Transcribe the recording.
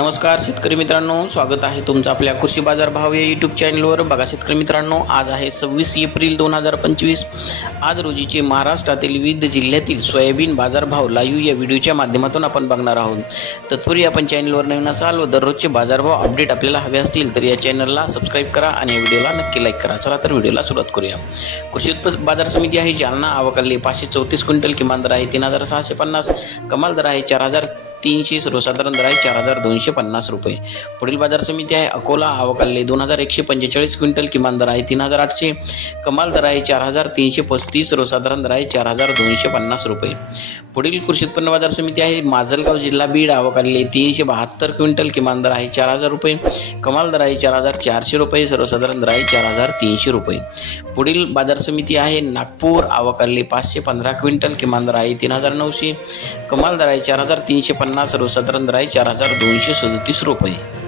नमस्कार शेतकरी मित्रांनो. स्वागत आहे तुमचं आपल्या कृषी बाजार भाव या यूट्यूब चॅनलवर बघा शेतकरी मित्रांनो आज आहे सव्वीस एप्रिल दोन हजार पंचवीस. आज रोजीचे महाराष्ट्रातील विविध जिल्ह्यातील सोयाबीन बाजारभाव लाईव्ह या व्हिडिओच्या माध्यमातून आपण बघणार आहोत. तत्पूर्वी आपण चॅनलवर नवीन असाल व दररोजचे बाजारभाव अपडेट आपल्याला हवे असतील तर या चॅनलला सबस्क्राईब करा आणि या व्हिडिओला नक्की लाईक करा. चला तर व्हिडिओला सुरुवात करूया. कृषी उत्पन्न बाजार समिती आहे जालना आवकाली पाचशे चौतीस क्विंटल किमान दर आहे तीन हजार सहाशे पन्नास. कमाल दर आहे चार हजार तीनशे सर्वसाधारण दर आहे चार हजार दोनशे पन्नास रुपये. पुढील बाजार समिती आहे अकोला आवकाले दोन हजार एकशे पंचेचाळीस क्विंटल किमान दर आहे तीन हजार आठशे. कमाल दर आहे चार हजार तीनशे पस्तीस सर्वसाधारण दर आहे चार हजार दोनशे पन्नास रुपये. पुढील कृषी उत्पन्न बाजार समिती आहे माजलगाव जिल्हा बीड आवकाले तीनशे बहात्तर क्विंटल किमान दर आहे चार हजार रुपये. कमाल दर आहे चार हजार चारशे रुपये सर्वसाधारण दर आहे चार हजार तीनशे रुपये. पुढील बाजार समिती आहे नागपूर आवकाले पाचशे पंधरा क्विंटल किमान दर आहे तीन हजार नऊशे. कमाल दर आहे चार हजार तीनशे पन्नास सर्वसाधारण दर चार हजार दोनशे सदतीस रुपये.